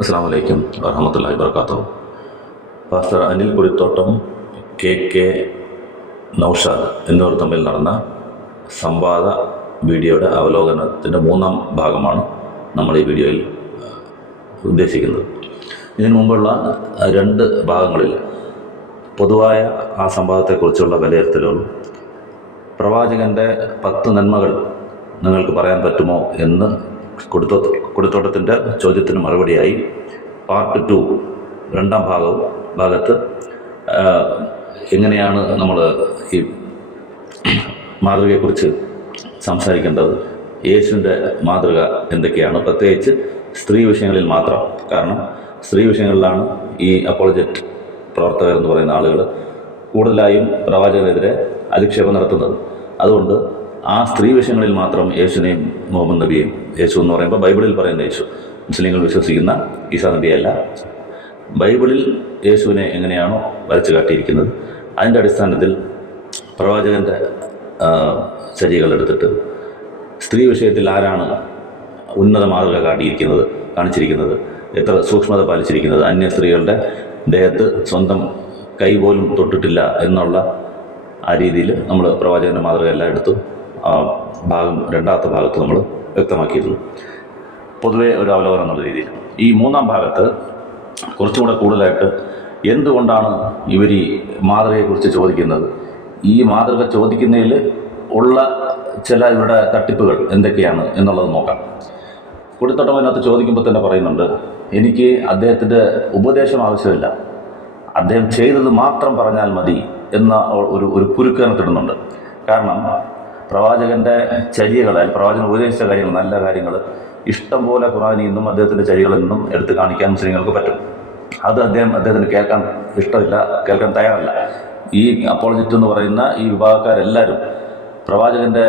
അസ്സാം വലൈക്കും വറഹമത്തല്ലാഹി വർക്കാത്തു pastor Anil Kudithottam K K Naushad എന്നിവർ തമ്മിൽ നടന്ന സംവാദ വീഡിയോയുടെ അവലോകനത്തിന്റെ മൂന്നാം ഭാഗമാണ് നമ്മൾ ഈ വീഡിയോയിൽ ഉദ്ദേശിക്കുന്നത്. ഇതിനു മുമ്പുള്ള രണ്ട് ഭാഗങ്ങളിൽ പൊതുവായ ആ സംവാദത്തെക്കുറിച്ചുള്ള വിലയിരുത്തലുകളും പ്രവാചകന്റെ പത്ത് നന്മകൾ നിങ്ങൾക്ക് പറയാൻ പറ്റുമോ എന്ന് കൊടുത്തോ കൊടുത്തോട്ടത്തിന്റെ ചോദ്യത്തിന് മറുപടിയായി പാർട്ട് ടു രണ്ടാം ഭാഗവും ഭാഗത്ത് എങ്ങനെയാണ് നമ്മൾ ഈ മാതൃകയെക്കുറിച്ച് സംസാരിക്കേണ്ടത്? യേശുവിന്റെ മാതൃക എന്തൊക്കെയാണ്? പ്രത്യേകിച്ച് സ്ത്രീ വിഷയങ്ങളിൽ മാത്രം. കാരണം സ്ത്രീ വിഷയങ്ങളിലാണ് ഈ അപ്പോളജറ്റ് പ്രവർത്തകർ എന്ന് പറയുന്ന ആളുകൾ കൂടുതലായും പ്രവാചകനെതിരെ അധിക്ഷേപം നടത്തുന്നത്. അതുകൊണ്ട് ആ സ്ത്രീ വിഷയങ്ങളിൽ മാത്രം യേശുവിനെയും മുഹമ്മദ് നബിയെയും യേശു എന്ന് പറയുമ്പോൾ ബൈബിളിൽ പറയുന്ന യേശു. മുസ്ലിങ്ങൾ വിശ്വസിക്കുന്ന ഈസാ നബിയല്ല. ബൈബിളിൽ യേശുവിനെ എങ്ങനെയാണോ വരച്ചു കാട്ടിയിരിക്കുന്നത്. അതിന്റെ അടിസ്ഥാനത്തിൽ പ്രവാചകന്റെ ചര്യകൾ എടുത്തിട്ട് സ്ത്രീ വിഷയത്തിൽ ആരാണ് ഉന്നത മാതൃക കാട്ടിയിരിക്കുന്നത് കാണിച്ചിരിക്കുന്നത് എത്ര സൂക്ഷ്മത പാലിച്ചിരിക്കുന്നത് അന്യ സ്ത്രീകളുടെ ദേഹത്ത് സ്വന്തം കൈ പോലും തൊട്ടിട്ടില്ല എന്നുള്ള ആ രീതിയിൽ നമ്മൾ പ്രവാചകന്റെ മാതൃക എല്ലാം എടുത്തു. ഭാഗം രണ്ടാമത്തെ ഭാഗത്ത് നമ്മൾ വ്യക്തമാക്കിയിരുന്നു. പൊതുവെ ഒരു അവലോകനം എന്നുള്ള രീതിയിൽ. ഈ മൂന്നാം ഭാഗത്ത് കുറച്ചും കൂടെ കൂടുതലായിട്ട് എന്തുകൊണ്ടാണ് ഇവർ ഈ മാതൃകയെക്കുറിച്ച് ചോദിക്കുന്നത്? ഈ മാതൃക ചോദിക്കുന്നതിൽ ഉള്ള ചില ഇവരുടെ തട്ടിപ്പുകൾ എന്തൊക്കെയാണ് എന്നുള്ളത് നോക്കാം. കുടിത്തോട്ടം അതിനകത്ത് ചോദിക്കുമ്പോൾ തന്നെ പറയുന്നുണ്ട് എനിക്ക് അദ്ദേഹത്തിന്റെ ഉപദേശം ആവശ്യമില്ല. അദ്ദേഹം ചെയ്തത് മാത്രം പറഞ്ഞാൽ മതി എന്ന ഒരു ഒരു കുരുക്കനത്തിടുന്നുണ്ട് കാരണം പ്രവാചകന്റെ ചര്യകൾ അല്ലെങ്കിൽ പ്രവാചകൻ ഉപദേശിച്ച കാര്യങ്ങൾ നല്ല കാര്യങ്ങൾ ഇഷ്ടം പോലെ ഖുറാനിൽ നിന്നും അദ്ദേഹത്തിന്റെ ചര്യകളിൽ നിന്നും എടുത്ത് കാണിക്കാൻ മുസ്ലിങ്ങൾക്ക് പറ്റും. അത് അദ്ദേഹം അദ്ദേഹത്തിന് കേൾക്കാൻ ഇഷ്ടമില്ല കേൾക്കാൻ തയ്യാറല്ല. ഈ അപ്പോളജിറ്റ് എന്ന് പറയുന്ന ഈ വിഭാഗക്കാരെല്ലാവരും പ്രവാചകന്റെ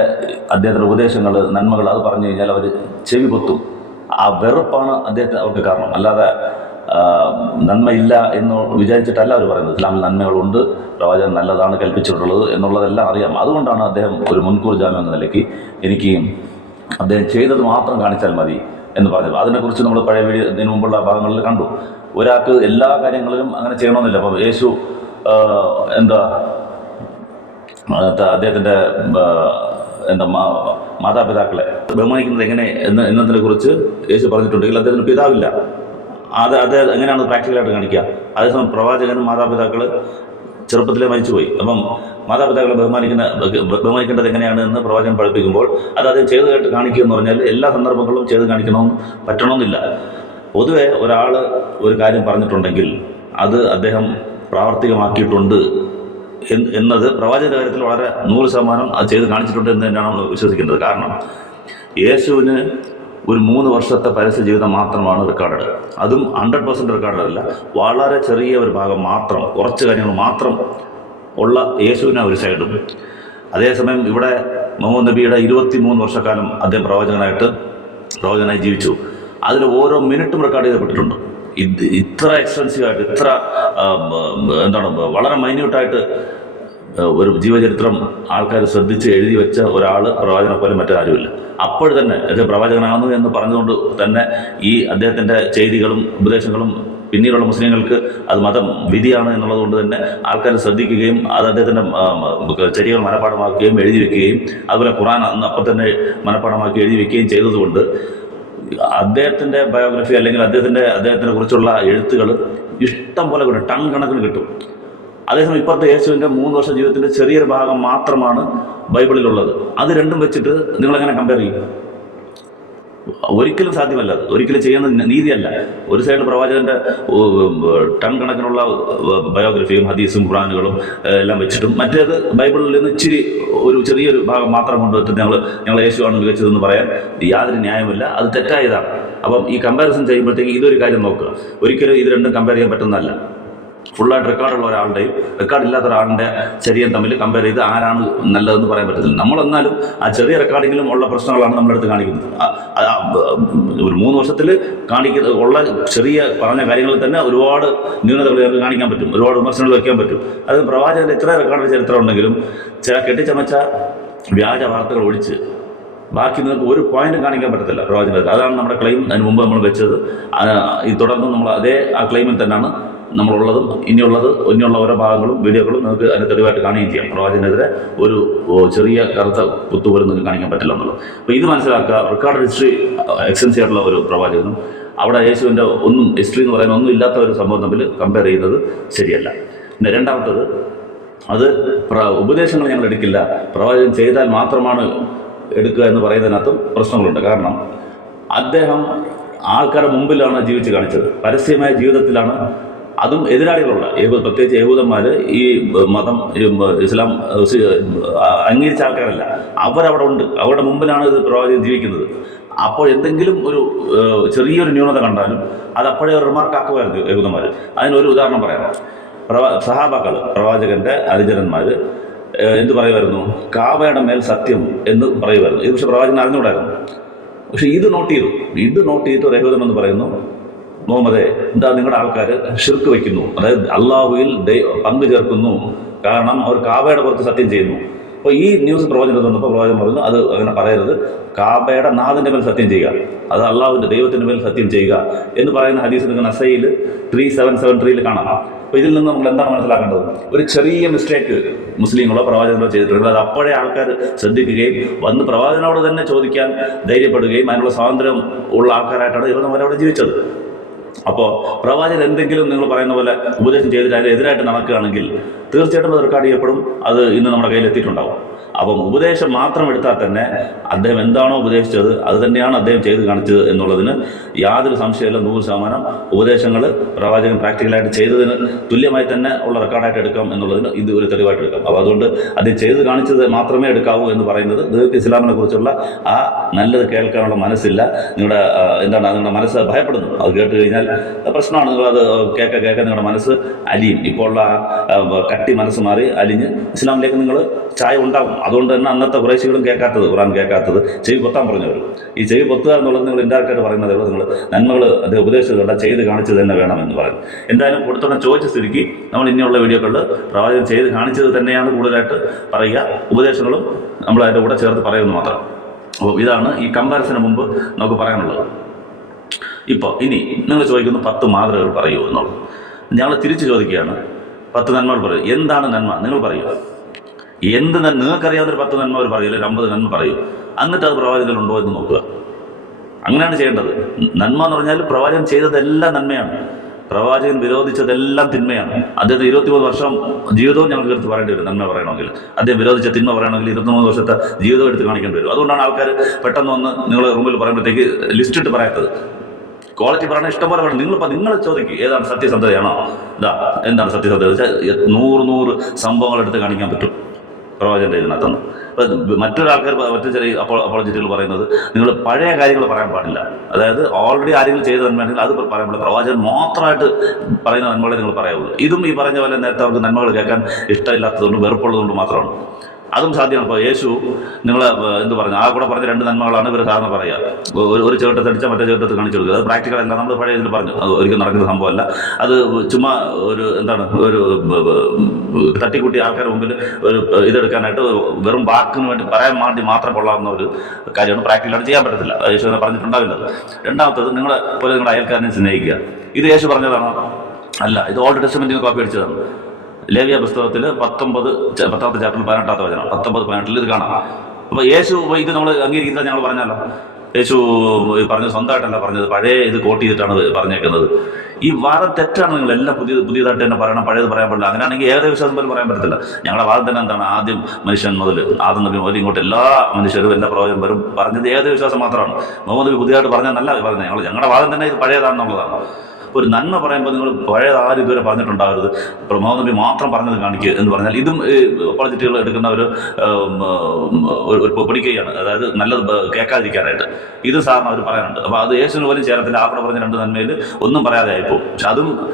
അദ്ദേഹത്തിന്റെ ഉപദേശങ്ങൾ നന്മകൾ അത് പറഞ്ഞു കഴിഞ്ഞാൽ അവർ ചെവി പൊത്തും. ആ വെറുപ്പാണ് അദ്ദേഹത്തിന് അവർക്ക് കാരണം. അല്ലാതെ നന്മയില്ല എന്ന് വിചാരിച്ചിട്ടല്ല അവർ പറയുന്നത്. ഇസ്ലാമിൽ നന്മകളുണ്ട് പ്രവാചകൻ നല്ലതാണ് കൽപ്പിച്ചിട്ടുള്ളത് എന്നുള്ളതെല്ലാം അറിയാം. അതുകൊണ്ടാണ് അദ്ദേഹം ഒരു മുൻകൂർ ജാമ്യം എന്ന നിലയ്ക്ക് എനിക്ക് അദ്ദേഹം ചെയ്തത് മാത്രം കാണിച്ചാൽ മതി എന്ന് പറഞ്ഞത്. അതിനെക്കുറിച്ച് നമ്മൾ പഴയ വീഡിയോ ഇതിനു മുമ്പുള്ള ഭാഗങ്ങളിൽ കണ്ടു. ഒരാൾക്ക് എല്ലാ കാര്യങ്ങളിലും അങ്ങനെ ചെയ്യണമെന്നില്ല. അപ്പം യേശു എന്താ അദ്ദേഹത്തിന്റെ എന്താ മാതാപിതാക്കളെ ബഹുമാനിക്കുന്നത് എങ്ങനെ എന്ന് എന്നതിനെ കുറിച്ച് യേശു പറഞ്ഞിട്ടുണ്ടെങ്കിൽ അദ്ദേഹത്തിന് പിതാവില്ല. അത് അത് എങ്ങനെയാണ് പ്രാക്ടിക്കലായിട്ട് കാണിക്കുക? അതേസമയം പ്രവാചകൻ മാതാപിതാക്കൾ ചെറുപ്പത്തിലേ മരിച്ചുപോയി. അപ്പം മാതാപിതാക്കളെ ബഹുമാനിക്കുന്ന ബഹ- ബഹുമാനിക്കേണ്ടത് എങ്ങനെയാണ് എന്ന് പ്രവാചകൻ പഠിപ്പിക്കുമ്പോൾ അത് അത് ചെയ്ത് കേട്ട് കാണിക്കുക എന്ന് പറഞ്ഞാൽ എല്ലാ സന്ദർഭങ്ങളിലും ചെയ്ത് കാണിക്കണമെന്ന് പറ്റണമെന്നില്ല. പൊതുവെ ഒരാൾ ഒരു കാര്യം പറഞ്ഞിട്ടുണ്ടെങ്കിൽ അത് അദ്ദേഹം പ്രാവർത്തികമാക്കിയിട്ടുണ്ട് എന്നത് പ്രവാചകന്റെ കാര്യത്തിൽ വളരെ നൂറ് ശതമാനം അത് ചെയ്ത് കാണിച്ചിട്ടുണ്ട് എന്ന് തന്നെയാണ് നമ്മൾ വിശ്വസിക്കേണ്ടത്. കാരണം യേശുവിന് ഒരു മൂന്ന് വർഷത്തെ പരസ്യ ജീവിതം മാത്രമാണ് റെക്കോർഡ് അതും ഹൺഡ്രഡ് പെർസെന്റ് റെക്കോർഡ് അല്ല വളരെ ചെറിയ ഒരു ഭാഗം മാത്രം കുറച്ച് കാര്യങ്ങൾ മാത്രം ഉള്ള യേശുവിനെ ഒരു സൈഡും അതേസമയം ഇവിടെ മുഹമ്മദ് നബിയുടെ ഇരുപത്തി മൂന്ന് വർഷക്കാലം അദ്ദേഹം പ്രവചകനായിട്ട് പ്രവചനായി ജീവിച്ചു. അതിൽ ഓരോ മിനിറ്റും റെക്കോർഡ് ചെയ്യപ്പെട്ടിട്ടുണ്ട്. ഇത് ഇത്ര എക്സ്പെൻസീവായിട്ട് ഇത്ര എന്താണ് വളരെ മൈന്യൂട്ടായിട്ട് ഒരു ജീവചരിത്രം ആൾക്കാർ ശ്രദ്ധിച്ച് എഴുതി വെച്ച ഒരാൾ പ്രവാചകനെ പോലെ മറ്റാരുമില്ല അപ്പോൾ തന്നെ അദ്ദേഹം പ്രവാചകനാകുന്നു എന്ന് പറഞ്ഞുകൊണ്ട് തന്നെ ഈ അദ്ദേഹത്തിന്റെ ചെയ്തികളും ഉപദേശങ്ങളും പിന്നീടുള്ള മുസ്ലിങ്ങൾക്ക് അത് മതം വിധിയാണ് എന്നുള്ളത് കൊണ്ട് തന്നെ ആൾക്കാർ ശ്രദ്ധിക്കുകയും അത് അദ്ദേഹത്തിന്റെ ചര്യകൾ മനഃപ്പാടമാക്കുകയും എഴുതി വെക്കുകയും അതുപോലെ ഖുറാൻ അന്ന് അപ്പം തന്നെ മനഃപ്പാടമാക്കി എഴുതി വെക്കുകയും ചെയ്തതുകൊണ്ട് അദ്ദേഹത്തിന്റെ ബയോഗ്രഫി അല്ലെങ്കിൽ അദ്ദേഹത്തിന്റെ അദ്ദേഹത്തിനെ കുറിച്ചുള്ള എഴുത്തുകൾ ഇഷ്ടം പോലെ കിട്ടും ടൺ കണക്കിന് കിട്ടും. അതേസമയം ഇപ്പോഴത്തെ യേശുവിന്റെ മൂന്ന് വർഷ ജീവിതത്തിന്റെ ചെറിയൊരു ഭാഗം മാത്രമാണ് ബൈബിളിലുള്ളത്. അത് രണ്ടും വെച്ചിട്ട് നിങ്ങളെങ്ങനെ കമ്പയർ ചെയ്യും? ഒരിക്കലും സാധ്യമല്ല അത്. ഒരിക്കലും ചെയ്യുന്ന നീതിയല്ല. ഒരു സൈഡ് പ്രവാചകന്റെ ടൺ കണക്കിനുള്ള ബയോഗ്രഫിയും ഹദീസും ഖുറാനുകളും എല്ലാം വെച്ചിട്ടും മറ്റേത് ബൈബിളിൽ നിന്ന് ഇച്ചിരി ഒരു ചെറിയൊരു ഭാഗം മാത്രം കൊണ്ടുവച്ചിട്ട് ഞങ്ങൾ ഞങ്ങൾ യേശുവാണ് മികച്ചതെന്ന് പറയാൻ യാതൊരു ന്യായമില്ല അത് തെറ്റായതാണ്. അപ്പം ഈ കമ്പാരിസൺ ചെയ്യുമ്പോഴത്തേക്ക് ഇതൊരു കാര്യം നോക്കുക. ഒരിക്കലും ഇത് രണ്ടും കമ്പയർ ചെയ്യാൻ പറ്റുന്നതല്ല. ഫുള്ളായിട്ട് റെക്കോർഡുള്ള ഒരാളുടെയും റെക്കോർഡ് ഇല്ലാത്ത ഒരാളുടെ ശരീരം തമ്മിൽ കമ്പയർ ചെയ്ത് ആരാണ് നല്ലതെന്ന് പറയാൻ പറ്റത്തില്ല. നമ്മളെന്നാലും ആ ചെറിയ റെക്കോർഡിങ്ങിലും ഉള്ള പ്രശ്നങ്ങളാണ് നമ്മളെടുത്ത് കാണിക്കുന്നത്. ഒരു മൂന്ന് വർഷത്തിൽ കാണിക്കുന്ന ഉള്ള ചെറിയ പറഞ്ഞ കാര്യങ്ങളിൽ തന്നെ ഒരുപാട് ന്യൂനതകൾ ഞങ്ങൾക്ക് കാണിക്കാൻ പറ്റും. ഒരുപാട് വിമർശനങ്ങൾ വയ്ക്കാൻ പറ്റും. അത് പ്രവാചകന്റെ എത്ര റെക്കോർഡ് ചരിത്രം ഉണ്ടെങ്കിലും ചില കെട്ടിച്ചമച്ച വ്യാജ വാർത്തകൾ ഒഴിച്ച് ബാക്കി നിങ്ങൾക്ക് ഒരു പോയിന്റും കാണിക്കാൻ പറ്റത്തില്ല പ്രവാചകത്തിൽ അതാണ് നമ്മുടെ ക്ലെയിം അതിന് മുമ്പ് നമ്മൾ വെച്ചത്. ഈ തുടർന്ന് നമ്മൾ അതേ ആ ക്ലെയിമിൽ തന്നെയാണ് നമ്മളുള്ളതും ഇനിയുള്ളത് ഇനിയുള്ള ഓരോ ഭാഗങ്ങളും വീഡിയോകളും നിങ്ങൾക്ക് അതിന് തെളിവായിട്ട് കാണുകയും ചെയ്യാം. പ്രവാചകനെതിരെ ഒരു ചെറിയ കറുത്ത കുത്തു പോലും നിങ്ങൾക്ക് കാണിക്കാൻ പറ്റില്ല എന്നുള്ളത്. അപ്പോൾ ഇത് മനസ്സിലാക്കുക. റെക്കോർഡ് ഹിസ്റ്ററി എക്സ്റ്റൻസി ആയിട്ടുള്ള ഒരു പ്രവാചകനും അവിടെ യേശുവിന്റെ ഒന്നും ഹിസ്റ്ററി എന്ന് പറയുന്ന ഒന്നും ഇല്ലാത്ത ഒരു സംഭവം തമ്മിൽ കമ്പയർ ചെയ്യുന്നത് ശരിയല്ല. പിന്നെ രണ്ടാമത്തത് അത് ഉപദേശങ്ങൾ ഞങ്ങൾ എടുക്കില്ല. പ്രവാചകൻ ചെയ്താൽ മാത്രമാണ് എടുക്കുക എന്ന് പറയുന്നതിനകത്തും പ്രശ്നങ്ങളുണ്ട്. കാരണം അദ്ദേഹം ആൾക്കാരുടെ മുമ്പിലാണ് ജീവിച്ച് കാണിച്ചത്. പരസ്യമായ ജീവിതത്തിലാണ് അതും എതിരാളികളുള്ള പ്രത്യേകിച്ച് യഹൂദന്മാർ ഈ മതം ഇസ്ലാം അംഗീകരിച്ച ആൾക്കാരല്ല. അവരവിടെ ഉണ്ട്. അവരുടെ മുമ്പിലാണ് ഇത് പ്രവാചകൻ ജീവിക്കുന്നത്. അപ്പോൾ എന്തെങ്കിലും ഒരു ചെറിയൊരു ന്യൂനത കണ്ടാലും അത് അപ്പോഴേ റിമാർക്ക് ആക്കുമായിരുന്നു യഹൂദന്മാർ അതിനൊരു ഉദാഹരണം പറയാം. പ്രവാ സഹാബാക്കൾ പ്രവാചകന്റെ അനുചരന്മാർ എന്ത് പറയുമായിരുന്നു? കാവയുടെ മേൽ സത്യം എന്ന് പറയുമായിരുന്നു. ഇത് പക്ഷെ പ്രവാചകൻ അറിഞ്ഞുകൂടായിരുന്നു. പക്ഷെ ഇത് നോട്ട് ചെയ്തു. ഇത് നോട്ട് ചെയ്തിട്ട് രഹൂദം എന്ന് പറയുന്നു. മുഹമ്മദെ എന്താ നിങ്ങളുടെ ആൾക്കാർ ഷിർക്ക് വയ്ക്കുന്നു. അതായത് അള്ളാഹുവിൽ പങ്കു ചേർക്കുന്നു. കാരണം അവർ കാവയുടെ പുറത്ത് സത്യം ചെയ്യുന്നു. അപ്പോൾ ഈ ന്യൂസ് പ്രവചനം തന്നപ്പോൾ പ്രവചനം പറയുന്നു അത് അങ്ങനെ പറയരുത്. കാബയുടെ നാഥന്റെ മേൽ സത്യം ചെയ്യുക. അത് അള്ളാഹുവിന്റെ ദൈവത്തിന്റെ മേൽ സത്യം ചെയ്യുക എന്ന് പറയുന്ന ഹദീസ് നിങ്ങൾ നസയിൽ ത്രീ സെവൻ സെവൻ ത്രീയിൽ കാണാം. അപ്പോൾ ഇതിൽ നിന്ന് നമ്മൾ എന്താണ് മനസ്സിലാക്കേണ്ടത്? ഒരു ചെറിയ മിസ്റ്റേക്ക് മുസ്ലിങ്ങളോ പ്രവാചകങ്ങളോ ചെയ്തിട്ടുണ്ട്. അത് അപ്പോഴേ ആൾക്കാർ ശ്രദ്ധിക്കുകയും വന്ന് പ്രവാചകനോട് തന്നെ ചോദിക്കാൻ ധൈര്യപ്പെടുകയും അതിനുള്ള സ്വാതന്ത്ര്യം ഉള്ള ആൾക്കാരായിട്ടാണ് ഇവർ അവിടെ ജീവിച്ചത്. അപ്പോൾ പ്രവാചകൻ എന്തെങ്കിലും നിങ്ങൾ പറയുന്ന പോലെ ഉപദേശം ചെയ്തിട്ട് അതിന് എതിരായിട്ട് നടക്കുകയാണെങ്കിൽ തീർച്ചയായിട്ടും അത് റെക്കോർഡ് ചെയ്യപ്പെടും. അത് ഇന്ന് നമ്മുടെ കയ്യിൽ എത്തിയിട്ടുണ്ടാവും. അപ്പം ഉപദേശം മാത്രം എടുത്താൽ തന്നെ അദ്ദേഹം എന്താണോ ഉപദേശിച്ചത് അത് തന്നെയാണ് അദ്ദേഹം ചെയ്ത് കാണിച്ചത് എന്നുള്ളതിന് യാതൊരു സംശയമില്ല നൂറ് ശതമാനം ഉപദേശങ്ങൾ പ്രവാചകൻ പ്രാക്ടിക്കലായിട്ട് ചെയ്തതിന് തുല്യമായി തന്നെ ഉള്ള റെക്കോർഡായിട്ട് എടുക്കാം എന്നുള്ളതിന് ഇത് ഒരു തെളിവായിട്ട് എടുക്കാം. അപ്പോൾ അതുകൊണ്ട് അത് ചെയ്ത് കാണിച്ചത് മാത്രമേ എടുക്കാവൂ എന്ന് പറയുന്നത് നിങ്ങൾക്ക് ഇസ്ലാമിനെ കുറിച്ചുള്ള ആ നല്ലത് കേൾക്കാനുള്ള മനസ്സില്ല. നിങ്ങളുടെ എന്താണ് നിങ്ങളുടെ മനസ്സ് ഭയപ്പെടുന്നു. അത് കേട്ട് കഴിഞ്ഞാൽ പ്രശ്നമാണ്. നിങ്ങളത് കേൾക്ക കേൾക്കാൻ നിങ്ങളുടെ മനസ്സ് അലിയും. ഇപ്പോൾ ഉള്ള കട്ടി മനസ്സ് മാറി അലിഞ്ഞ് ഇസ്ലാമിലേക്ക് നിങ്ങൾ ചായ ഉണ്ടാകും അതുകൊണ്ട് തന്നെ അന്നത്തെ കുറേശികളും കേൾക്കാത്തത് ഖുറാൻ കേൾക്കാത്തത്. ചെവി പൊത്താൻ പറഞ്ഞവർ. ഈ ചെവി പൊത്തുക എന്നുള്ളത് നിങ്ങൾ ഇൻഡയറക്റ്റായിട്ട് പറയുന്നത് നിങ്ങൾ നന്മകൾ അത് ഉപദേശിച്ചതുകൊണ്ട് ചെയ്ത് കാണിച്ചത് തന്നെ വേണമെന്ന് പറയും എന്തായാലും കൊടുത്തോടെ ചോദിച്ച സ്ഥിതിക്ക് നമ്മൾ ഇനിയുള്ള വീഡിയോകളിൽ പ്രവാചകൻ ചെയ്ത് കാണിച്ചത് തന്നെയാണ് കൂടുതലായിട്ട് പറയുക. ഉപദേശങ്ങളും നമ്മൾ അതിന്റെ കൂടെ ചേർത്ത് പറയുമെന്ന് മാത്രം. അപ്പോൾ ഇതാണ് ഈ കമ്പാരിസന് മുമ്പ് നമുക്ക് പറയാനുള്ളത്. ഇപ്പോൾ ഇനി നിങ്ങൾ ചോദിക്കുന്ന പത്ത് മാതൃകകൾ പറയൂ എന്നുള്ളത് ഞങ്ങൾ തിരിച്ചു ചോദിക്കുകയാണ്. പത്ത് നന്മകൾ പറയൂ. എന്താണ് നന്മ? നിങ്ങൾ പറയൂ. എന്ത് നന്മ? നിങ്ങൾക്കറിയാവുന്ന പത്ത് നന്മ അവർ പറയൂ അല്ലെങ്കിൽ അമ്പത് നന്മ പറയൂ. എന്നിട്ട് അത് പ്രവാചകൻ ഉണ്ടോ എന്ന് നോക്കുക. അങ്ങനെയാണ് ചെയ്യേണ്ടത്. നന്മ എന്ന് പറഞ്ഞാൽ പ്രവാചകൻ ചെയ്തതെല്ലാം നന്മയാണ്. പ്രവാചകൻ വിരോധിച്ചതെല്ലാം തിന്മയാണ്. അദ്ദേഹം ഇരുപത്തിമൂന്ന് വർഷം ജീവിതവും ഞങ്ങൾക്ക് എടുത്ത് പറയേണ്ടി വരും. നന്മ പറയണമെങ്കിൽ. അദ്ദേഹം വിരോധിച്ച തിന്മ പറയണമെങ്കിൽ ഇരുപത്തിമൂന്ന് വർഷത്തെ ജീവിതം എടുത്ത് കാണിക്കേണ്ടി വരും. അതുകൊണ്ടാണ് ആൾക്കാർ പെട്ടെന്ന് വന്ന് നിങ്ങൾ റൂമിൽ പറയുമ്പോഴത്തേക്ക് ലിസ്റ്റ് ഇട്ട് പറയാത്തത്. ക്വാളിറ്റി പറയണ ഇഷ്ടംപോലെ പറയണം നിങ്ങൾ നിങ്ങൾ ചോദിക്കും ഏതാണ് സത്യസന്ധതയാണോ? ഇതാ എന്താണ് സത്യസന്ധത? നൂറ് നൂറ് സംഭവങ്ങൾ എടുത്ത് കാണിക്കാൻ പറ്റും. പ്രവചന്റെ ഇതിനകത്തുനിന്ന്. ഇപ്പം മറ്റൊരാൾക്കാർ മറ്റു ചില അപ്പോൾ അപ്പോളജിറ്റുകൾ പറയുന്നത് നിങ്ങൾ പഴയ കാര്യങ്ങൾ പറയാൻ പാടില്ല. അതായത് ഓൾറെഡി ആരെങ്കിലും ചെയ്ത നന്മയാണെങ്കിൽ അത് പറയാൻ പാടില്ല. പ്രവാചകൻ മാത്രമായിട്ട് പറയുന്ന നന്മകളെ നിങ്ങൾ പറയാവുള്ളൂ ഇതും ഈ പറഞ്ഞ പോലെ നേരത്തെ അവർക്ക് നന്മകൾ കേൾക്കാൻ ഇഷ്ടമില്ലാത്തതുകൊണ്ട് വെറുപ്പുള്ളതുകൊണ്ട് മാത്രമാണ്. അതും സാധ്യമാണ്. ഇപ്പോൾ യേശു നിങ്ങൾ എന്ത് പറഞ്ഞു? ആ കൂടെ പറഞ്ഞ രണ്ട് നന്മകളാണ് ഇവർ സാധാരണ പറയുക. ഒരു ഒരു ചേട്ടത്ത് അടിച്ചാൽ മറ്റേ ചേട്ടത്ത് കാണിച്ചു കൊടുക്കുക. അത് പ്രാക്ടിക്കൽ അല്ല നമ്മൾ പഴയ ഇതിൽ പറഞ്ഞു. അത് ഒരിക്കലും നടക്കുന്ന സംഭവമല്ല. അത് ചുമ്മാ ഒരു എന്താണ് ഒരു തട്ടിക്കൂട്ടി ആൾക്കാരുടെ മുമ്പിൽ ഒരു ഇതെടുക്കാനായിട്ട് വെറും വാക്കിന് വേണ്ടി പറയാൻ വേണ്ടി മാത്രം കൊള്ളാവുന്ന ഒരു കാര്യമാണ് പ്രാക്ടിക്കലായിട്ട് ചെയ്യാൻ പറ്റത്തില്ല. യേശു പറഞ്ഞിട്ടുണ്ടാവില്ല രണ്ടാമത്തത് നിങ്ങളെ പോലെ നിങ്ങളുടെ അയൽക്കാരനെ സ്നേഹിക്കുക. ഇത് യേശു പറഞ്ഞതാണോ? അല്ല ഇത് ഓൾഡ് ടെസ്റ്റ്മെന്റിൽ നിന്ന് കോപ്പി അടിച്ചതാണ്. ലേവിയ പുസ്തകത്തിൽ പത്തൊമ്പത് പത്താമത്തെ ചാപ്റ്ററിൽ പതിനെട്ടാമത്തെ വചനം. പത്തൊമ്പത് പതിനെട്ടിൽ ഇത് കാണാം. അപ്പോൾ യേശു ഇത് നമ്മൾ അംഗീകരിക്കുന്നത് ഞങ്ങൾ പറഞ്ഞല്ലോ. യേശു പറഞ്ഞത് സ്വന്തമായിട്ടല്ല പറഞ്ഞത് പഴയ ഇത് കോട്ട് ചെയ്തിട്ടാണ് പറഞ്ഞേക്കുന്നത്. ഈ വാദം തെറ്റാണ് നിങ്ങൾ എല്ലാം പുതിയ പുതിയതായിട്ട് തന്നെ പറയണം പഴയത് പറയാൻ പറ്റില്ല അങ്ങനെയാണെങ്കിൽ ഏകദേശ പോലും പറയാൻ പറ്റത്തില്ല. ഞങ്ങളുടെ വാദം തന്നെ എന്താണ്? ആദ്യം മനുഷ്യൻ മുതൽ ആദ്യം നബി മുതൽ ഇങ്ങോട്ട് എല്ലാ മനുഷ്യരും എല്ലാ പ്രവചനം പറഞ്ഞത് വിശ്വാസം മാത്രമാണ്. മുഹമ്മദ് നബി പുതിയതായിട്ട് പറഞ്ഞതെന്നല്ല പറഞ്ഞത് ഞങ്ങൾ ഞങ്ങളുടെ വാദം തന്നെ ഇത് പഴയതാണെന്നുള്ളതാണ്. ഒരു നന്മ പറയുമ്പോൾ നിങ്ങൾ പഴയത് ആരും ഇതുവരെ പറഞ്ഞിട്ടുണ്ടാകരുത്. ഇപ്പോൾ നബി മാത്രം പറഞ്ഞത് കാണിക്കുക എന്ന് പറഞ്ഞാൽ ഇതും അപ്പോളജിറ്റുകൾ എടുക്കുന്ന ഒരു ഒരു- പൊടിക്കുകയാണ് അതായത് നല്ലത് കേൾക്കാതിരിക്കാനായിട്ട്. ഇത് സാറിന് അവർ പറയാനുണ്ട്. അപ്പോൾ അത് യേശുവിന് പോലും ചേരത്തില്ല. ആപ്പിടെ പറഞ്ഞ രണ്ട് നന്മയിൽ ഒന്നും പറയാതെ ആയിപ്പോവും പക്ഷെ അതും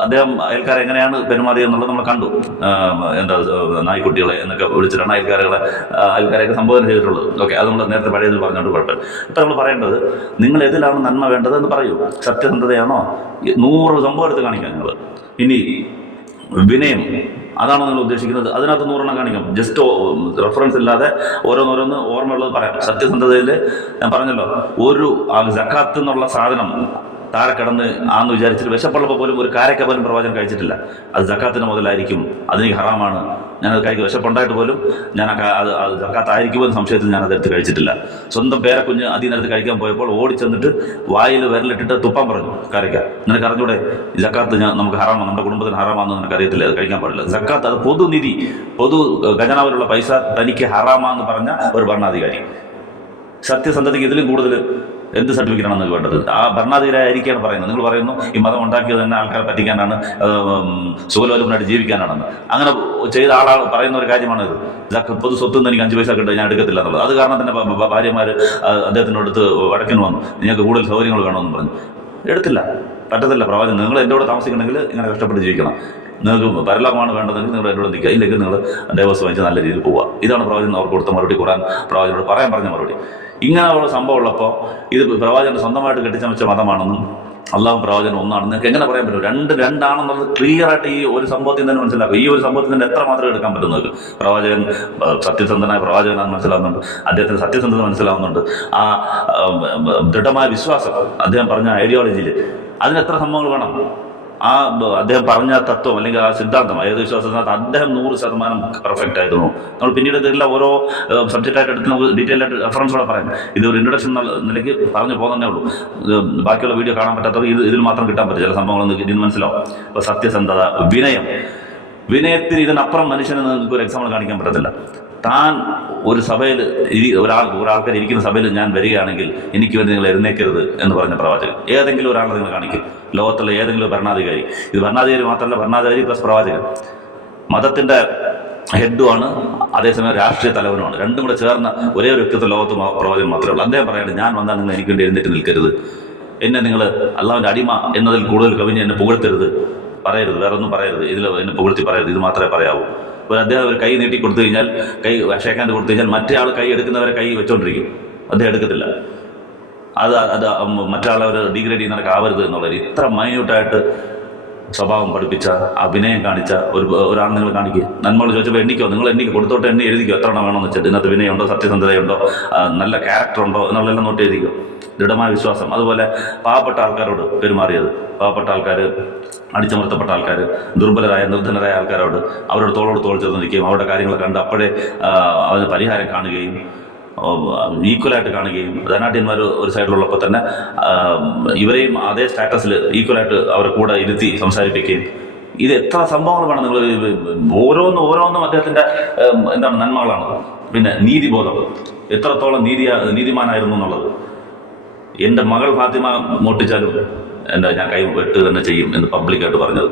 അദ്ദേഹം അയൽക്കാരെ എങ്ങനെയാണ് പെരുമാറിയത് എന്നുള്ളത് നമ്മൾ കണ്ടു. എന്താ നായ്ക്കുട്ടികളെ എന്നൊക്കെ വിളിച്ചിട്ടാണ് അയൽക്കാരുകളെ അയൽക്കാരെയൊക്കെ സംബോധന ചെയ്തിട്ടുള്ളത്. ഓക്കെ അത് നമ്മൾ നേരത്തെ പഴയതിൽ പറഞ്ഞുകൊണ്ട് കുഴപ്പമില്ല. ഇപ്പം നമ്മൾ പറയേണ്ടത് നിങ്ങൾ എതിലാണ് നന്മ വേണ്ടത് എന്ന് പറയൂ. സത്യസന്ധതയാണോ? നൂറ് സംഭവം എടുത്ത് കാണിക്കാം നിങ്ങൾ ഇനി വിനയം അതാണ് നിങ്ങൾ ഉദ്ദേശിക്കുന്നത്? അതിനകത്ത് നൂറെണ്ണം കാണിക്കാം. ജസ്റ്റ് റെഫറൻസ് ഇല്ലാതെ ഓരോന്നോരോന്ന് ഓർമ്മയുള്ളത് പറയാം. സത്യസന്ധതയിൽ ഞാൻ പറഞ്ഞല്ലോ ഒരു സക്കാത്ത് എന്നുള്ള സാധനം താഴെ കടന്ന് ആന്ന് വിചാരിച്ചിട്ട് വിശപ്പുള്ളപ്പോൾ പോലും ഒരു കാരക്ക പോലും പ്രവാചകൻ കഴിച്ചിട്ടില്ല. അത് ജക്കാത്തിന് മുതലായിരിക്കും. അതിന് ഹറാമാണ്. ഞാനത് കഴിക്കും വിശപ്പുണ്ടായിട്ട് പോലും ഞാൻ അത് അത് ജക്കാത്തായിരിക്കുമോ എന്ന സംശയത്തിൽ ഞാൻ അതെടുത്ത് കഴിച്ചിട്ടില്ല. സ്വന്തം പേരക്കുഞ്ഞ് നിന്നെടുത്ത് കഴിക്കാൻ പോയപ്പോൾ ഓടി ചെന്നിട്ട് വായിൽ വിരലിട്ടിട്ട് തുപ്പാൻ പറഞ്ഞു കാരക്ക. നിനക്ക് അറിഞ്ഞൂടെ ജക്കാത്ത് ഞാൻ നമുക്ക് ഹറാമാണ് നമ്മുടെ കുടുംബത്തിന് ഹറാമാണെന്ന് നിനക്ക് അറിയത്തില്ല അത് കഴിക്കാൻ പാടില്ല. ജക്കാത്ത് അത് പൊതുനിധി പൊതു ഖജനാവിലുള്ള പൈസ തനിക്ക് ഹറാമാന്ന് പറഞ്ഞ ഒരു ഭരണാധികാരി. സത്യസന്ധതയ്ക്ക് ഇതിലും കൂടുതൽ എന്ത് സർട്ടിഫിക്കറ്റ് നിങ്ങൾക്ക് വേണ്ടത് ആ ഭരണാധികാരി ആയിരിക്കാണ് പറയുന്നത്. നിങ്ങൾ പറയുന്നു ഈ മതം ഉണ്ടാക്കിയത് തന്നെ ആൾക്കാരെ പറ്റിക്കാനാണ് സുഖലോലമായിട്ട് ജീവിക്കാനാണെന്ന്. അങ്ങനെ ചെയ്ത ആളാണ് പറയുന്ന ഒരു കാര്യമാണ് ഇത് പൊതു സ്വത്ത് നിന്ന് എനിക്ക് അഞ്ച് പൈസ കിട്ടും ഞാൻ എടുക്കത്തില്ല എന്നുള്ളത്. അത് കാരണം തന്നെ ഭാര്യമാർ അദ്ദേഹത്തിന്റെ അടുത്ത് വടക്കിന് വന്നു. നിങ്ങൾക്ക് കൂടുതൽ സൗകര്യങ്ങൾ വേണമെന്ന് പറഞ്ഞു. എടുത്തില്ല. പറ്റത്തില്ല. പ്രവാചകൻ നിങ്ങൾ എന്റെ കൂടെ താമസിക്കണമെങ്കിൽ ഇങ്ങനെ കഷ്ടപ്പെട്ട് ജീവിക്കണം. നിങ്ങൾക്ക് പരലോകമാണ് വേണ്ടതെങ്കിൽ നിങ്ങൾ എന്നോട് നിൽക്കുക ഇല്ലെങ്കിൽ നിങ്ങൾ ദേവസ്വം വാങ്ങിച്ച് നല്ല രീതിയിൽ പോവുക. ഇതാണ് പ്രവചനം അവർക്ക് കൊടുത്ത മറുപടി ഖുറാൻ പ്രവാചകനോട് പറയാൻ പറഞ്ഞ മറുപടി. ഇങ്ങനെയുള്ള സംഭവം ഉള്ളപ്പോൾ ഇത് പ്രവാചകൻ സ്വന്തമായിട്ട് കെട്ടിച്ചമച്ച മതമാണെന്നും അള്ളാഹു പ്രവചനം ഒന്നാണ് നിങ്ങൾക്ക് എങ്ങനെ പറയാൻ പറ്റും? രണ്ട് രണ്ടാണെന്നുള്ളത് ക്ലിയർ ആയിട്ട് ഈ ഒരു സംഭവത്തിൽ തന്നെ മനസ്സിലാക്കും. ഈ ഒരു സംഭവത്തിൽ തന്നെ എത്ര മാത്രം എടുക്കാൻ പറ്റും നിങ്ങൾക്ക്? പ്രവാചകൻ സത്യസന്ധനായ പ്രവാചകനാണെന്ന് മനസ്സിലാവുന്നുണ്ട്. അദ്ദേഹത്തിന് സത്യസന്ധത മനസ്സിലാവുന്നുണ്ട്. ആ, ദൃഢമായ വിശ്വാസം അദ്ദേഹം പറഞ്ഞ ഐഡിയോളജിയിൽ അതിന് എത്ര സംഭവങ്ങൾ വേണം? ആ അദ്ദേഹം പറഞ്ഞ തത്വം അല്ലെങ്കിൽ ആ സിദ്ധാന്തം ഏത് വിശ്വാസത്തിനകത്ത് അദ്ദേഹം നൂറ് ശതമാനം പെർഫെക്റ്റ് ആയിരുന്നു. നമ്മൾ പിന്നീട് ഇതെല്ലാം ഓരോ സബ്ജക്റ്റ് ആയിട്ട് എടുത്ത് നമുക്ക് ഡീറ്റെയിൽ ആയിട്ട് റെഫറൻസോടെ പറയാം. ഇത് ഒരു ഇൻട്രൊഡക്ഷൻ നിലയ്ക്ക് പറഞ്ഞു പോകുന്നതേ ഉള്ളൂ. ബാക്കിയുള്ള വീഡിയോ കാണാൻ പറ്റാത്തവർ ഇത് ഇതിൽ മാത്രം കിട്ടാൻ പറ്റും ചില സംഭവങ്ങളൊന്നും ഇതിന് മനസ്സിലാവും. അപ്പോൾ സത്യസന്ധത വിനയം. വിനയത്തിന് ഇതിനപ്പുറം മനുഷ്യനെ നിങ്ങൾക്ക് ഒരു എക്സാമ്പിൾ കാണിക്കാൻ പറ്റത്തില്ല. താൻ ഒരു സഭയിൽ ഒരാൾ ഒരാൾക്കാർ ഇരിക്കുന്ന സഭയിൽ ഞാൻ വരികയാണെങ്കിൽ എനിക്ക് വേണ്ടി നിങ്ങൾ എഴുന്നേക്കരുത് എന്ന് പറഞ്ഞ പ്രവാചകൻ. ഏതെങ്കിലും ഒരാളെ നിങ്ങൾ കാണിക്കും. ലോകത്തുള്ള ഏതെങ്കിലും ഭരണാധികാരി. ഇത് ഭരണാധികാരി മാത്രമല്ല ഭരണാധികാരി പ്ലസ് പ്രവാചകൻ. മതത്തിന്റെ ഹെഡുമാണ് അതേസമയം രാഷ്ട്രീയ തലവനുമാണ്. രണ്ടും കൂടെ ചേർന്ന ഒരേ ഒരു വ്യക്തിത്വ ലോകത്ത് പ്രവാചകൻ മാത്രമേ ഉള്ളൂ. അദ്ദേഹം പറയാണ് ഞാൻ വന്നാൽ നിങ്ങൾ എനിക്ക് വേണ്ടി എഴുന്നേറ്റ് നിൽക്കരുത്. എന്നെ നിങ്ങൾ അള്ളാവിന്റെ അടിമ എന്നതിൽ കൂടുതൽ കവിഞ്ഞ് എന്നെ പുകഴ്ത്തരുത്. പറയരുത്. വേറൊന്നും പറയരുത്. ഇതിൽ എന്നെ പുകഴ്ത്തി പറയരുത്. ഇത് മാത്രമേ പറയാവൂ. ഒരു അദ്ദേഹം ഒരു കൈ നീട്ടി കൊടുത്തു കഴിഞ്ഞാൽ കൈ ഷേക്കാന്റെ കൊടുത്തു കഴിഞ്ഞാൽ മറ്റേ ആൾ കൈ എടുക്കുന്നവരെ കൈ വെച്ചോണ്ടിരിക്കും. അദ്ദേഹം എടുക്കത്തില്ല. അത് അത് മറ്റാളെ ഒരു ഡിഗ്രേഡ് ചെയ്യുന്നവർക്ക് ആവരുത് എന്നുള്ളത് ഇത്ര മൈന്യൂട്ടായിട്ട് സ്വഭാവം പഠിപ്പിച്ച അഭിനയം കാണിച്ച ഒരു ഒരാൾ നിങ്ങൾ കാണിക്കുക നന്മകൾ ചോദിച്ചപ്പോൾ എണ്ണിക്കോ? നിങ്ങൾ എണ്ണിക്ക് കൊടുത്തോട്ട് എണ്ണി എഴുതിക്കോ? എത്ര എണ്ണം വേണമെന്ന് വെച്ചിട്ട് ഇതിനകത്ത് വിനയുണ്ടോ? സത്യസന്ധതയുണ്ടോ? നല്ല ക്യാരക്ടർ ഉണ്ടോ? എന്നുള്ളതെല്ലാം നോട്ട് എഴുതിക്കോ. ദൃഢമായ വിശ്വാസം. അതുപോലെ പാവപ്പെട്ട ആൾക്കാരോട് പെരുമാറിയത്. പാവപ്പെട്ട ആൾക്കാർ അടിച്ചമർത്തപ്പെട്ട ആൾക്കാർ ദുർബലരായ നിർധനരായ ആൾക്കാരോട് അവരോട് തോളോട് തോൾ ചേർന്ന് നിൽക്കുകയും അവരുടെ കാര്യങ്ങൾ കണ്ട് അപ്പോഴേ അതിന് പരിഹാരം കാണുകയും ഈക്വലായിട്ട് കാണുകയും ധനാട്യന്മാർ ഒരു സൈഡിലുള്ളപ്പോൾ തന്നെ ഇവരെയും അതേ സ്റ്റാറ്റസിൽ ഈക്വലായിട്ട് അവരെ കൂടെ ഇരുത്തി സംസാരിപ്പിക്കുകയും. ഇത് എത്ര സംഭവങ്ങൾ വേണം നിങ്ങൾ ഓരോന്നും ഓരോന്നും അദ്ദേഹത്തിന്റെ എന്താണ് നന്മകളാണ്. പിന്നെ നീതിബോധം. എത്രത്തോളം നീതി നീതിമാനായിരുന്നു എന്നുള്ളത്. എന്റെ മകൾ ഫാത്തിമ മോട്ടിച്ചാലും എന്റെ ഞാൻ കൈ വെട്ട് തന്നെ ചെയ്യും എന്ന് പബ്ലിക്കായിട്ട് പറഞ്ഞത്.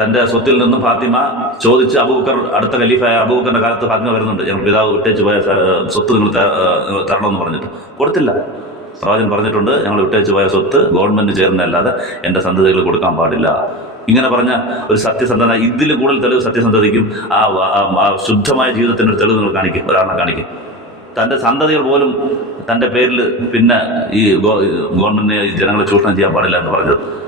തന്റെ സ്വത്തിൽ നിന്നും ഫാത്തിമ ചോദിച്ച് അബൂബക്കർ അടുത്ത ഖലീഫായ അബൂബക്കറിന്റെ കാലത്ത് ഫാത്തിമ വരുന്നുണ്ട്. ഞങ്ങൾ പിതാവ് വിട്ടേച്ച് പോയ സ്വത്ത് നിങ്ങൾ തരണമെന്ന് പറഞ്ഞിട്ട്. കൊടുത്തില്ല. പ്രവാചകൻ പറഞ്ഞിട്ടുണ്ട് ഞങ്ങൾ വിട്ടേച്ച് പോയ സ്വത്ത് ഗവൺമെന്റ് ചേർന്നല്ലാതെ എന്റെ സന്തതികൾ കൊടുക്കാൻ പാടില്ല. ഇങ്ങനെ പറഞ്ഞ ഒരു സത്യസന്ധത ഇതിൽ കൂടുതൽ തെളിവ് സത്യസന്ധതയ്ക്കും ആ ശുദ്ധമായ ജീവിതത്തിന്റെ ഒരു തെളിവ് നിങ്ങൾ കാണിക്കും ഒരാളെ കാണിക്കും. തന്റെ സന്തതികൾ പോലും തന്റെ പേരിൽ പിന്നെ ഈ ഗവൺമെന്റിനെ ജനങ്ങളെ ചൂഷണം ചെയ്യാൻ പാടില്ല എന്ന് പറഞ്ഞത്.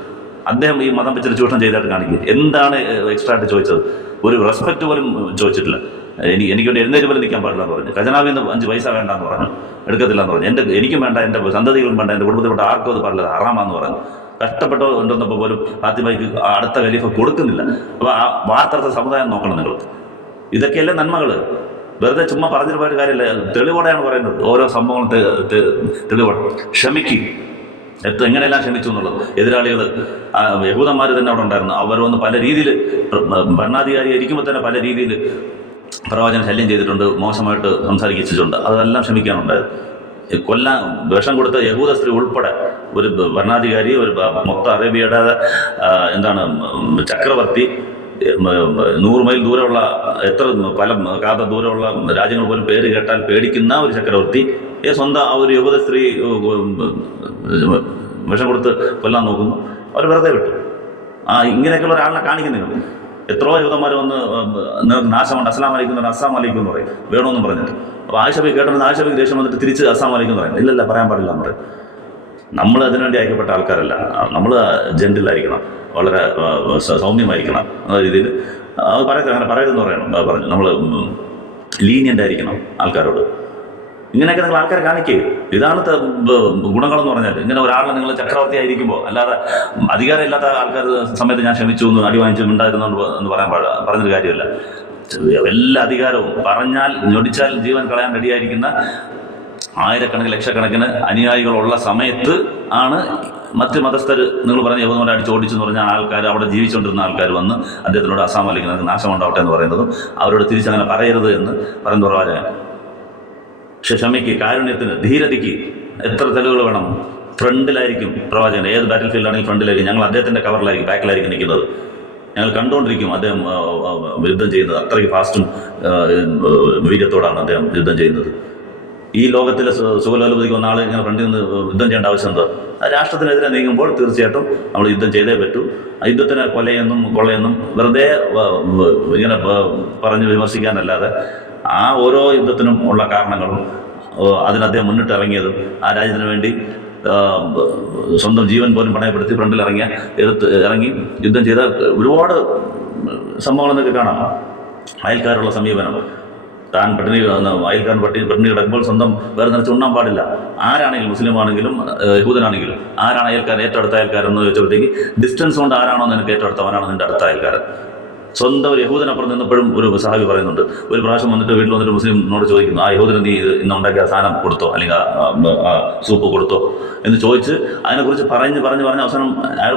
അദ്ദേഹം ഈ മതം വെച്ചിട്ട് ചൂഷണം ചെയ്തതായിട്ട് കാണിക്കുക എന്താണ് എക്സ്ട്രാ ആയിട്ട് ചോദിച്ചത്? ഒരു റെസ്പെക്ട് പോലും ചോദിച്ചിട്ടില്ല. എനിക്ക് എനിക്ക് വേണ്ടി എഴുന്നേറ്റ് പോലും നിൽക്കാൻ പാടില്ല എന്ന് പറഞ്ഞു. ഖജനാവിൽ അഞ്ച് പൈസ വേണ്ട എന്ന് പറഞ്ഞു. എടുക്കത്തില്ല എന്ന് പറഞ്ഞു. എന്റെ എനിക്കും വേണ്ട എന്റെ സന്തതികളും വേണ്ട എന്റെ കുടുംബത്തിൽപ്പെട്ട ആർക്കും അത് പാടില്ല ഹറാമാന്ന് പറഞ്ഞു. കഷ്ടപ്പെട്ടോ ഉണ്ടെന്നപ്പോൾ പോലും ഫാത്തിമയ്ക്ക് അടുത്ത ഖലീഫ കൊടുക്കുന്നില്ല. അപ്പോൾ ആ വാർത്തർത്ഥ സമുദായം നോക്കണം നിങ്ങൾ. ഇതൊക്കെയല്ലേ നന്മകൾ വെറുതെ ചുമ്മാ പറഞ്ഞിട്ട് പോയിട്ട് കാര്യമില്ല തെളിവോടെയാണ് പറയുന്നത്. ഓരോ സംഭവങ്ങളും തെളിവോടെ. ക്ഷമിക്കും. എത്ര എങ്ങനെയെല്ലാം ക്ഷണിച്ചു എന്നുള്ളത്? എതിരാളികൾ യഹൂദന്മാർ തന്നെ അവിടെ ഉണ്ടായിരുന്നു. അവർ വന്ന് പല രീതിയിൽ ഭരണാധികാരി ഇരിക്കുമ്പോൾ തന്നെ പല രീതിയിൽ പ്രവാചകൻ ശല്യം ചെയ്തിട്ടുണ്ട് മോശമായിട്ട് സംസാരിച്ചിട്ടുണ്ട്. അതെല്ലാം ക്ഷമിക്കാനുണ്ടായത് ഈ കൊല്ലാൻ വേഷം കൊടുത്ത യഹൂദ സ്ത്രീ ഉൾപ്പെടെ ഒരു ഭരണാധികാരി ഒരു മൊത്ത അറേബ്യയുടെ എന്താണ് ചക്രവർത്തി നൂറ് മൈൽ ദൂരമുള്ള എത്ര പല കാത ദൂരമുള്ള രാജ്യങ്ങൾ പോലും പേര് കേട്ടാൽ പേടിക്കുന്ന ഒരു ചക്രവർത്തി സ്വന്തം ആ ഒരു യഹൂദ സ്ത്രീ വിഷം കൊടുത്ത് കൊല്ലാൻ നോക്കുന്നു. അവർ വെറുതെ വിട്ടു. ആ ഇങ്ങനെയൊക്കെയുള്ള ഒരാളിനെ കാണിക്കുന്നു നിങ്ങൾ എത്രയോ യുവതന്മാർ വന്ന് നിങ്ങൾക്ക് നാശമുണ്ട്. അസ്ലാം അലൈക്കും എന്ന് പറഞ്ഞാൽ അസ്സാം അലൈക്കും എന്ന് പറയും. വേണമെന്നും പറഞ്ഞിട്ട്. അപ്പോൾ ആയിഷബി കേട്ടിരുന്ന ആയിഷബിക്ക് ദേഷ്യം വന്നിട്ട് തിരിച്ച് അസ്സാം അലൈക്കും എന്ന് പറയും. ഇല്ലല്ല പറയാൻ പാടില്ല എന്ന് പറയും. നമ്മൾ അതിനുവേണ്ടി അയക്കപ്പെട്ട ആൾക്കാരല്ല. നമ്മൾ ജെന്റിലായിരിക്കണം വളരെ സൗമ്യമായിരിക്കണം എന്ന രീതിയിൽ. അത് പറയത്തില്ല. അങ്ങനെ പറയരുതെന്ന് പറയണം. പറഞ്ഞു. നമ്മൾ ലീനിയന്റ് ആയിരിക്കണം ആൾക്കാരോട്. ഇങ്ങനെയൊക്കെ നിങ്ങൾ ആൾക്കാരെ കാണിക്കുക ഇതാണ് ഗുണങ്ങളെന്ന് പറഞ്ഞാൽ ഇങ്ങനെ ഒരാൾ നിങ്ങൾ ചക്രവർത്തി ആയിരിക്കുമ്പോൾ അല്ലാതെ അധികാരമില്ലാത്ത ആൾക്കാർ സമയത്ത് ഞാൻ ക്ഷമിച്ചു എന്ന് അടി വാങ്ങിച്ചു ഉണ്ടായിരുന്നുണ്ട് എന്ന് പറയാൻ പാടില്ല പറഞ്ഞൊരു കാര്യമല്ല. എല്ലാ അധികാരവും പറഞ്ഞാൽ ഞൊടിച്ചാൽ ജീവൻ കളയാൻ റെഡിയായിരിക്കുന്ന ആയിരക്കണക്കിന് ലക്ഷക്കണക്കിന് അനുയായികളുള്ള സമയത്ത് ആണ് മറ്റ് മതസ്ഥർ നിങ്ങൾ പറഞ്ഞ അടിച്ച് ഓടിച്ചു എന്ന് പറഞ്ഞ ആൾക്കാർ അവിടെ ജീവിച്ചുകൊണ്ടിരുന്ന ആൾക്കാർ വന്ന് അദ്ദേഹത്തിനോട് അസാം നാശം നാശമുണ്ടാവട്ടെ എന്ന് പറയുന്നതും അവരോട് തിരിച്ചങ്ങനെ പറയരുത് എന്ന് പറയുന്ന പ്രവാചകൻ പക്ഷെ ക്ഷമയ്ക്ക് കാരുണ്യത്തിന് ധീരതയ്ക്ക് എത്ര തെളിവുകൾ വേണം? ഫ്രണ്ടിലായിരിക്കും പ്രവാചകൻ. ഏത് ബാറ്റിൽ ഫീൽഡാണെങ്കിൽ ഫ്രണ്ടിലായിരിക്കും. ഞങ്ങൾ അദ്ദേഹത്തിന്റെ കവറിലായിരിക്കും ബാക്കിലായിരിക്കും നിൽക്കുന്നത്. ഞങ്ങൾ കണ്ടുകൊണ്ടിരിക്കും അദ്ദേഹം യുദ്ധം ചെയ്യുന്നത്. അത്രയ്ക്ക് ഫാസ്റ്റും വീര്യത്തോടാണ് അദ്ദേഹം യുദ്ധം ചെയ്യുന്നത്. ഈ ലോകത്തിലെ സുഖലോലപതിക്ക് വന്ന ആൾ ഇങ്ങനെ ഫ്രണ്ടിൽ നിന്ന് യുദ്ധം ചെയ്യേണ്ട ആവശ്യം എന്താ? രാഷ്ട്രത്തിനെതിരെ നീങ്ങുമ്പോൾ തീർച്ചയായിട്ടും നമ്മൾ യുദ്ധം ചെയ്തേ പറ്റൂ. യുദ്ധത്തിന് കൊലയെന്നും കൊള്ളയെന്നും വെറുതെ ഇങ്ങനെ പറഞ്ഞ് വിമർശിക്കാനല്ലാതെ ആ ഓരോ യുദ്ധത്തിനും ഉള്ള കാരണങ്ങളും അതിന് അദ്ദേഹം മുന്നിട്ട് ഇറങ്ങിയതും ആ രാജ്യത്തിന് വേണ്ടി സ്വന്തം ജീവൻ പോലും പണയപ്പെടുത്തി ഫ്രണ്ടിൽ ഇറങ്ങിയ എടുത്ത് ഇറങ്ങി യുദ്ധം ചെയ്ത ഒരുപാട് സംഭവങ്ങൾ എന്നൊക്കെ കാണാം. അയൽക്കാരുള്ള സമീപനം. താൻ പട്ടിണി അയൽക്കാരൻ പട്ടി പട്ടിണി കിടക്കുമ്പോൾ സ്വന്തം വേറെ നിറച്ച് ഉണ്ണാൻ പാടില്ല. ആരാണെങ്കിലും മുസ്ലിം ആണെങ്കിലും യഹൂദനാണെങ്കിലും ആരാണ് അയൽക്കാരൻ ഏറ്റവും അടുത്ത അയൽക്കാരെന്ന് ചോദിച്ചപ്പോഴത്തേക്ക് ഡിസ്റ്റൻസ് കൊണ്ട് ആരാണോ നിനക്ക് ഏറ്റവും അടുത്തവനാണ് നിന്റെ അടുത്ത അയൽക്കാരൻ? സ്വന്തം ഒരു യഹൂദനപ്പുറം നിന്നപ്പോഴും ഒരു സഹാബി പറയുന്നുണ്ട്. ഒരു പ്രാവശ്യം വന്നിട്ട് വീട്ടിൽ വന്നിട്ട് മുസ്ലിമിനോട് ചോദിക്കുന്നു ആ യഹൂദന് നീ ഇത് ഇന്ന് ഉണ്ടാക്കിയ സാധനം കൊടുത്തോ? അല്ലെങ്കിൽ സൂപ്പ് കൊടുത്തോ? എന്ന് ചോദിച്ച് അതിനെക്കുറിച്ച് പറഞ്ഞ് പറഞ്ഞ് പറഞ്ഞ് അവസാനം അയാൾ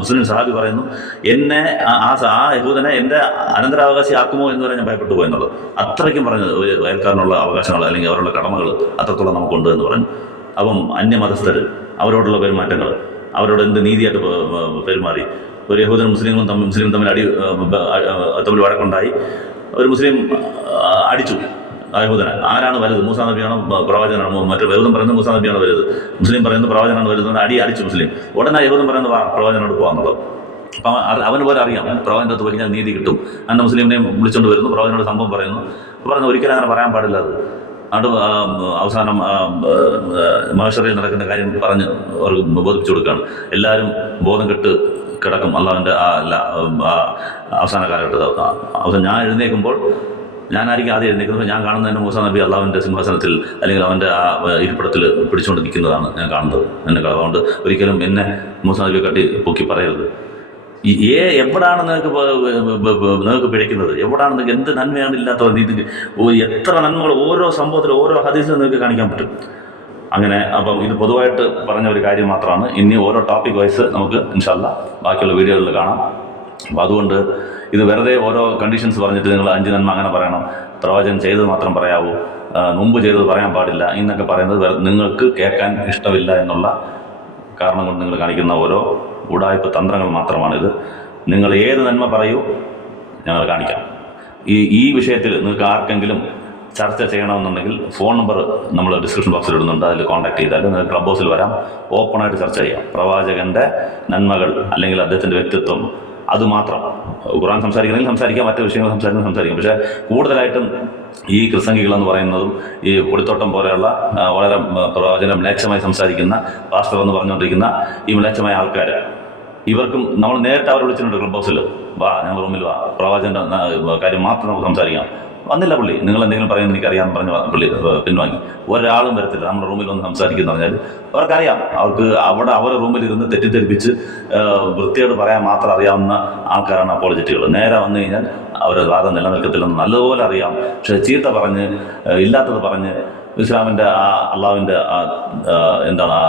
മുസ്ലിം സഹാബി പറയുന്നു എന്നെ ആ ആ യഹൂദനെ എന്റെ അനന്തരാവകാശി ആക്കുമോ എന്ന് പറഞ്ഞാൽ ഞാൻ ഭയപ്പെട്ടു പോയെന്നുള്ളത്. അത്രയ്ക്കും പറഞ്ഞത് ഒരു അയൽക്കാരനുള്ള അവകാശങ്ങൾ അല്ലെങ്കിൽ അവരുള്ള കടമകൾ അത്രത്തോളം നമുക്കുണ്ട് എന്ന് പറഞ്ഞു. അപ്പം അന്യമതസ്ഥർ അവരോടുള്ള പെരുമാറ്റങ്ങൾ അവരോട് എന്ത് നീതിയായിട്ട് പെരുമാറി? ഒരു യഹൂദനും മുസ്ലിങ്ങളും തമ്മിൽ മുസ്ലിം തമ്മിൽ അടി തമ്മിൽ വഴക്കുണ്ടായി. ഒരു മുസ്ലിം അടിച്ചു യഹൂദനെ. ആരാണ് വലുത്? മൂസാ നബിയാണോ പ്രവാചകനാണോ? മറ്റു യഹൂദൻ പറയുന്നത് മൂസാ നബിയാണ് വലുത്? മുസ്ലിം പറയുന്നത് പ്രവാചനാണ് വരുന്നത് അടി അടിച്ചു മുസ്ലിം. ഉടനെ ആ യഹൂദൻ പറയുന്നത് വാ പ്രവാചകനോട് പോകാന്നുള്ളത് അപ്പം അവൻ- പോലെ അറിയാം. പ്രവാചകന്റെ അടുത്ത് പറഞ്ഞാൽ നീതി കിട്ടും. അന്ന മുസ്ലിമിനെ വിളിച്ചുകൊണ്ട് വരുന്നു. പ്രവാചനോട് സംഭവം പറയുന്നു. പറഞ്ഞു ഒരിക്കലും അങ്ങനെ പറയാൻ പാടില്ല അത്. അതുകൊണ്ട് അവസാനം മഹേശ്വരയിൽ നടക്കുന്ന കാര്യം പറഞ്ഞ് അവർക്ക് ബോധിപ്പിച്ചു കൊടുക്കുകയാണ്. എല്ലാവരും ബോധം കെട്ട് കിടക്കും. അള്ളാഹുവിന്റെ ആ അവസാന കാലഘട്ടത്തിൽ അവസാനം ഞാൻ എഴുന്നേൽക്കുമ്പോൾ ഞാനായിരിക്കും ആദ്യം എഴുന്നേക്കുന്നത് ഞാൻ കാണുന്നതിന് മൂസാ നബി അള്ളാഹുവിന്റെ സിംഹാസനത്തിൽ അല്ലെങ്കിൽ അവന്റെ ആ ഇരിപ്പിടത്തിൽ പിടിച്ചുകൊണ്ട് നിൽക്കുന്നതാണ് ഞാൻ കാണുന്നത്. എന്നെ അതുകൊണ്ട് ഒരിക്കലും എന്നെ മൂസാ നബിയെ കട്ടി പൊക്കി പറയരുത്. ഏ എവിടാണ് നിങ്ങൾക്ക് നിങ്ങൾക്ക് പിഴയ്ക്കുന്നത്? എവിടാണ് നിങ്ങൾക്ക് എന്ത് നന്മയാണ് ഇല്ലാത്തത്? എത്ര നന്മകൾ ഓരോ സംഭവത്തിലും ഓരോ ഹദീസിലും നിങ്ങൾക്ക് കാണിക്കാൻ പറ്റും. അങ്ങനെ അപ്പം ഇത് പൊതുവായിട്ട് പറഞ്ഞ ഒരു കാര്യം മാത്രമാണ്. ഇനി ഓരോ ടോപ്പിക് വൈസ് നമുക്ക് ഇൻഷല്ല ബാക്കിയുള്ള വീഡിയോകളിൽ കാണാം. അപ്പോൾ അതുകൊണ്ട് ഇത് വെറുതെ ഓരോ കണ്ടീഷൻസ് പറഞ്ഞിട്ട് നിങ്ങൾ അഞ്ച് നന്മ അങ്ങനെ പറയണം. പ്രവചനം ചെയ്തത് മാത്രം പറയാവൂ. മുമ്പ് ചെയ്തത് പറയാൻ പാടില്ല. എന്നൊക്കെ പറയുന്നത് നിങ്ങൾക്ക് കേൾക്കാൻ ഇഷ്ടമില്ല എന്നുള്ള കാരണം കൊണ്ട് നിങ്ങൾ കാണിക്കുന്ന ഓരോ ഉടായ്പ തന്ത്രങ്ങൾ മാത്രമാണിത്. നിങ്ങൾ ഏത് നന്മ പറയൂ ഞങ്ങൾ കാണിക്കാം. ഈ ഈ വിഷയത്തിൽ നിങ്ങൾക്ക് ആർക്കെങ്കിലും ചർച്ച ചെയ്യണമെന്നുണ്ടെങ്കിൽ ഫോൺ നമ്പർ നമ്മൾ ഡിസ്ക്രിപ്ഷൻ ബോക്സിൽ ഇടുന്നുണ്ട്. അതിൽ കോൺടാക്ട് ചെയ്താൽ നിങ്ങൾക്ക് ക്ലബ് ഹൗസിൽ വരാം. ഓപ്പണായിട്ട് ചർച്ച ചെയ്യാം. പ്രവാചകന്റെ നന്മകൾ അല്ലെങ്കിൽ അദ്ദേഹത്തിന്റെ വ്യക്തിത്വം അതുമാത്രം ഖുറാൻ സംസാരിക്കണമെങ്കിൽ സംസാരിക്കാം. മറ്റു വിഷയങ്ങൾ സംസാരിക്കണം സംസാരിക്കാം. പക്ഷേ കൂടുതലായിട്ടും ഈ ക്രിസംഗികൾ എന്ന് പറയുന്നതും ഈ പൊടിത്തോട്ടം പോലെയുള്ള വളരെ പ്രവാചനം മ്ലേച്ഛമായി സംസാരിക്കുന്ന പാസ്റ്റർ എന്ന് പറഞ്ഞുകൊണ്ടിരിക്കുന്ന ഈ മ്ലേച്ഛമായ ആൾക്കാർ ഇവർക്കും നമ്മൾ നേരിട്ട് അവർ വിളിച്ചിട്ടുണ്ട് ക്ലബ് ഹൗസിൽ വാ ഞങ്ങൾ റൂമിൽ വാ. പ്രവാചന്റെ കാര്യം മാത്രം നമുക്ക് സംസാരിക്കാം. വന്നില്ല പുള്ളി. നിങ്ങൾ എന്തെങ്കിലും പറയുന്നത് എനിക്കറിയാമെന്ന് പറഞ്ഞ് പുള്ളി പിൻവാങ്ങി. ഒരാളും വരത്തില്ല. നമ്മുടെ റൂമിൽ ഒന്ന് സംസാരിക്കുന്ന പറഞ്ഞാൽ അവർക്കറിയാം. അവർക്ക് അവിടെ അവരുടെ റൂമിൽ ഇരുന്ന് തെറ്റിദ്ധരിപ്പിച്ച് വൃത്തിയോട് പറയാൻ മാത്രം അറിയാവുന്ന ആൾക്കാരാണ് അപ്പോളജറ്റുകൾ നേരെ വന്നു കഴിഞ്ഞാൽ അവരുടെ വാദം നിലനിൽക്കത്തില്ലെന്ന് നല്ലതുപോലെ അറിയാം. പക്ഷെ ചീത്ത പറഞ്ഞ് ഇല്ലാത്തത് പറഞ്ഞ് ഇസ്ലാമിന്റെ ആ അള്ളാവിന്റെ ആ എന്താണ് ആ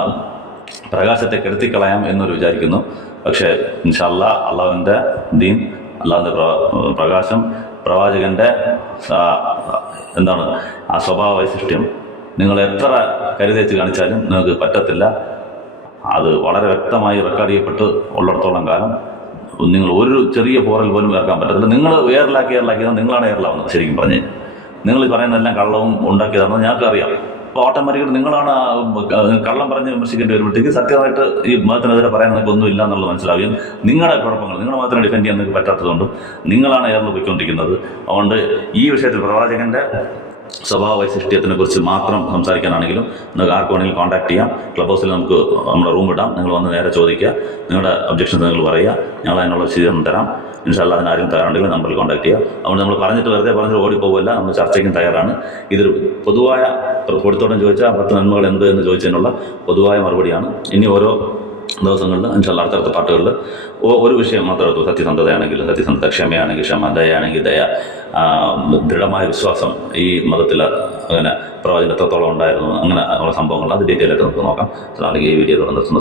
പ്രകാശത്തെ കെടുത്തിക്കളയാം എന്നൊരു വിചാരിക്കുന്നു. പക്ഷേ ഇൻഷല്ല അള്ളാഹുവിന്റെ ദീൻ അള്ളാഹുവിന്റെ പ്രകാശം പ്രവാചകന്റെ ആ- എന്താണ് ആ സ്വഭാവ വൈശിഷ്ട്യം നിങ്ങൾ എത്ര കരുതേച്ച് കാണിച്ചാലും നിങ്ങൾക്ക് പറ്റത്തില്ല. അത് വളരെ വ്യക്തമായി റെക്കോർഡ് ചെയ്യപ്പെട്ട് ഉള്ളിടത്തോളം കാലം നിങ്ങൾ ഒരു ചെറിയ പോറൽ പോലും ഏർക്കാൻ പറ്റത്തില്ല. നിങ്ങൾ എയറിലാക്കി എയറിലാക്കിയത് നിങ്ങളാണ് എയറിലാവുന്നത് ശരിക്കും പറഞ്ഞു. നിങ്ങൾ പറയുന്നതെല്ലാം കള്ളവും ഉണ്ടാക്കിയതാണെന്ന് ഞങ്ങൾക്ക് അറിയാം അപ്പോൾ ഓട്ടോമാറ്റിക്കായിട്ട് നിങ്ങളാണ് കള്ളം പറഞ്ഞ് വിമർശിക്കേണ്ടി വരുമ്പോഴത്തേക്ക് സത്യമായിട്ട് ഈ മതത്തിനെതിരെ പറയാൻ നിങ്ങൾക്ക് ഒന്നും ഇല്ല എന്നുള്ളത് മനസ്സിലാവുകയും നിങ്ങളുടെ കുഴപ്പങ്ങൾ നിങ്ങൾ മതത്തിനെ ഡിഫെൻഡ് ചെയ്യാൻ നിങ്ങൾക്ക് പറ്റാത്തതുകൊണ്ടും നിങ്ങളാണ് എയറിൽ പോയിക്കൊണ്ടിരിക്കുന്നത്. അതുകൊണ്ട് ഈ വിഷയത്തിൽ പ്രവാചകന്റെ സ്വഭാവ വൈശിഷ്ട്യത്തിനെ കുറിച്ച് മാത്രം സംസാരിക്കാനാണെങ്കിലും നിങ്ങൾക്ക് ആർക്ക് വേണമെങ്കിലും കോൺടാക്ട് ചെയ്യാം. ക്ലബ് ഹൗസിൽ നമുക്ക് നമ്മുടെ റൂം ഇടാം. നിങ്ങൾ വന്ന് നേരെ ചോദിക്കുക. നിങ്ങളുടെ ഒബ്ജക്ഷൻസ് നിങ്ങൾ പറയുക. ഞങ്ങൾ അതിനുള്ള വിശദീകരണം തരാം. ഇൻഷാല്ല അതിനാരും തയ്യാറുണ്ടെങ്കിൽ നമ്പറിൽ കോൺടാക്ട് ചെയ്യുക. അതുകൊണ്ട് നമ്മൾ പറഞ്ഞിട്ട് വെറുതെ പറഞ്ഞിട്ട് ഓടിപ്പോകില്ല നമ്മൾ ചർച്ചയ്ക്കും തയ്യാറാണ്. ഇതൊരു പൊതുവായ കൊടുത്തോടം ചോദിച്ചാൽ പത്ത് നന്മകൾ എന്ത് എന്ന് ചോദിച്ചതിനുള്ള പൊതുവായ മറുപടിയാണ്. ഇനി ഓരോ ദിവസങ്ങളിൽ ഇൻഷാല്ല അടുത്തടുത്ത പാട്ടുകളിൽ ഒരു വിഷയം മാത്രം എടുത്തു സത്യസന്ധതയാണെങ്കിലും സത്യസന്ധത ക്ഷമയാണെങ്കിൽ ക്ഷമ ദയാണെങ്കിൽ ദയ. ദൃഢമായ വിശ്വാസം ഈ മതത്തിൽ അങ്ങനെ പ്രവചനം എത്രത്തോളം ഉണ്ടായിരുന്നു അങ്ങനെ ഉള്ള സംഭവങ്ങൾ അത് ഡീറ്റെയിൽ ആയിട്ട് നമുക്ക് നോക്കാം. അല്ലെങ്കിൽ ഈ വീഡിയോ നിർത്തുന്നു.